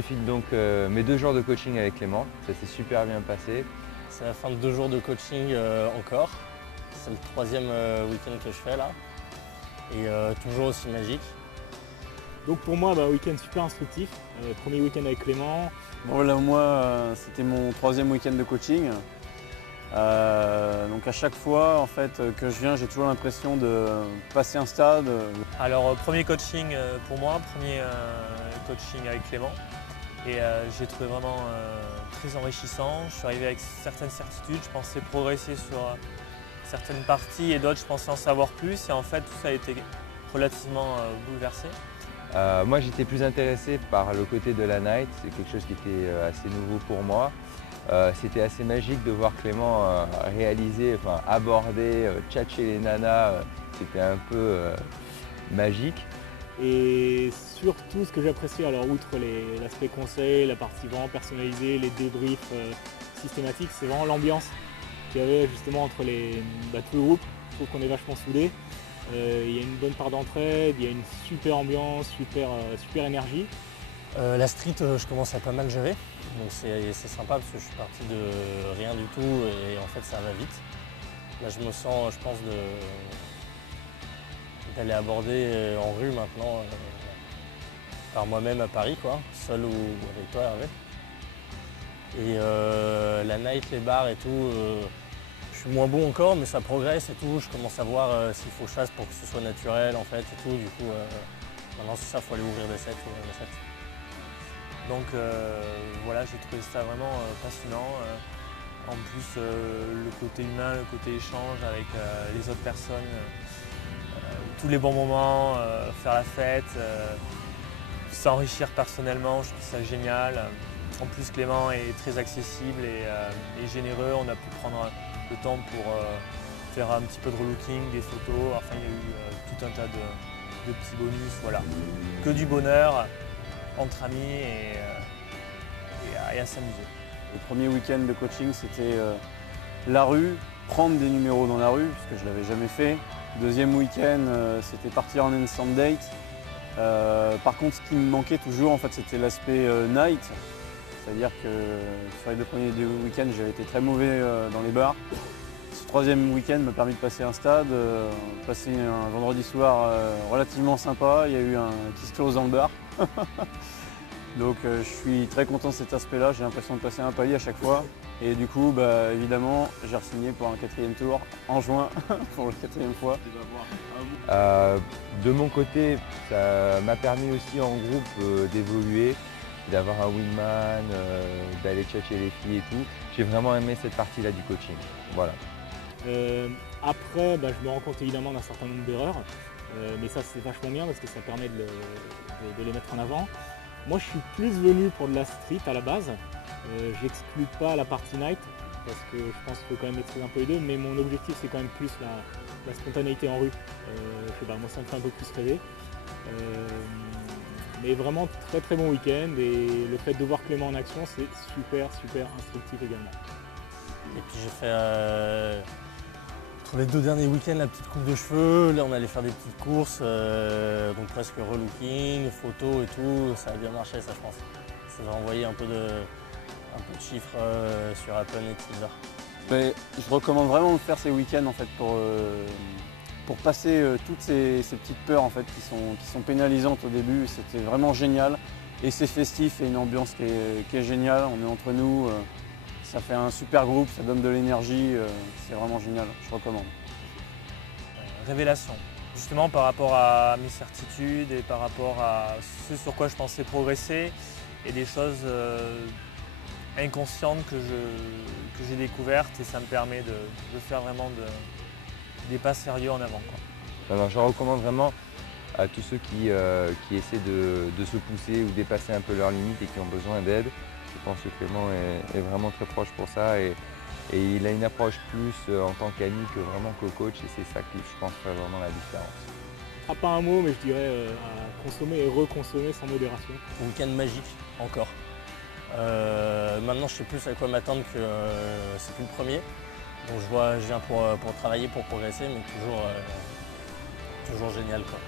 J'ai fini donc mes 2 jours de coaching avec Clément, ça s'est super bien passé. C'est la fin de 2 jours de coaching encore. C'est le 3e week-end que je fais là. Et toujours aussi magique. Donc pour moi, week-end super instructif. Premier week-end avec Clément. Bon, là, moi, c'était mon 3e week-end de coaching. Donc à chaque fois en fait, que je viens, j'ai toujours l'impression de passer un stade. Alors premier coaching pour moi, premier coaching avec Clément. Et j'ai trouvé vraiment très enrichissant. Je suis arrivé avec certaines certitudes, je pensais progresser sur certaines parties et d'autres je pensais en savoir plus. Et en fait tout ça a été relativement bouleversé. Moi j'étais plus intéressé par le côté de la night, c'est quelque chose qui était assez nouveau pour moi. C'était assez magique de voir Clément réaliser, aborder, tchatcher les nanas, c'était un peu magique. Et surtout ce que j'apprécie, alors outre l'aspect conseil, la partie vraiment personnalisée, les débriefs systématiques, c'est vraiment l'ambiance qu'il y avait justement entre tout le groupe. Je trouve qu'on est vachement soudés. Il y a une bonne part d'entraide, il y a une super ambiance, super énergie. La street, je commence à pas mal gérer. Donc c'est sympa parce que je suis parti de rien du tout et en fait ça va vite. Là je me sens, je pense, d'aller aborder en rue maintenant par moi-même à Paris, quoi, seul ou avec toi Hervé. Et la night, les bars et tout, je suis moins bon encore mais ça progresse et tout. Je commence à voir s'il faut que je fasse pour que ce soit naturel en fait et tout. Du coup maintenant c'est ça, il faut aller ouvrir des sets. Donc voilà, j'ai trouvé ça vraiment passionnant. En plus, le côté humain, le côté échange avec les autres personnes, tous les bons moments, faire la fête, s'enrichir personnellement, je trouve ça génial. En plus, Clément est très accessible et généreux. On a pu prendre le temps pour faire un petit peu de relooking, des photos. Enfin, il y a eu tout un tas de petits bonus. Voilà, que du bonheur entre amis et à s'amuser. Le premier week-end de coaching, c'était la rue, prendre des numéros dans la rue, parce que je ne l'avais jamais fait. Deuxième week-end, c'était partir en instant date. Par contre, ce qui me manquait toujours, en fait, c'était l'aspect night. C'est-à-dire que sur les 2 premiers week-ends, j'avais été très mauvais dans les bars. Ce 3e week-end m'a permis de passer un stade, passer un vendredi soir relativement sympa. Il y a eu un kiss close dans le bar. Donc je suis très content de cet aspect-là, j'ai l'impression de passer un palier à chaque fois. Et du coup, évidemment, j'ai re-signé pour un 4e tour en juin, pour la 4e fois. De mon côté, ça m'a permis aussi en groupe d'évoluer, d'avoir un wingman, d'aller tchatcher les filles et tout. J'ai vraiment aimé cette partie-là du coaching. Voilà. Après, je me rends compte évidemment d'un certain nombre d'erreurs, mais ça c'est vachement bien parce que ça permet de les mettre en avant. Moi je suis plus venu pour de la street à la base, j'exclus pas la partie night parce que je pense qu'il faut quand même maîtriser un peu les deux, mais mon objectif c'est quand même plus la spontanéité en rue. Moi ça me fait un peu plus rêver. Mais vraiment très très bon week-end et le fait de voir Clément en action c'est super instructif également. Et puis j'ai fait pour les 2 derniers week-ends la petite coupe de cheveux. Là on allait faire des petites courses, donc presque relooking, photos et tout. Ça a bien marché ça je pense. Ça va envoyer un peu de chiffres sur Apple et Tinder. Mais je recommande vraiment de faire ces week-ends en fait pour passer toutes ces petites peurs en fait qui sont pénalisantes au début. C'était vraiment génial et c'est festif et une ambiance qui est géniale. On est entre nous, ça fait un super groupe, ça donne de l'énergie, c'est vraiment génial, je recommande. Révélation, justement par rapport à mes certitudes et par rapport à ce sur quoi je pensais progresser et des choses inconscientes que j'ai découvertes et ça me permet de faire vraiment des pas sérieux en avant, quoi. Alors, je recommande vraiment à tous ceux qui essaient de se pousser ou dépasser un peu leurs limites et qui ont besoin d'aide. Je pense que Clément est vraiment très proche pour ça et il a une approche plus en tant qu'ami que vraiment que coach et c'est ça qui, je pense, fait vraiment la différence. Pas un mot, mais je dirais à consommer et reconsommer sans modération. Week-end magique encore. Maintenant je sais plus à quoi m'attendre que c'est plus le premier. Donc je viens pour travailler, pour progresser, mais toujours génial, quoi.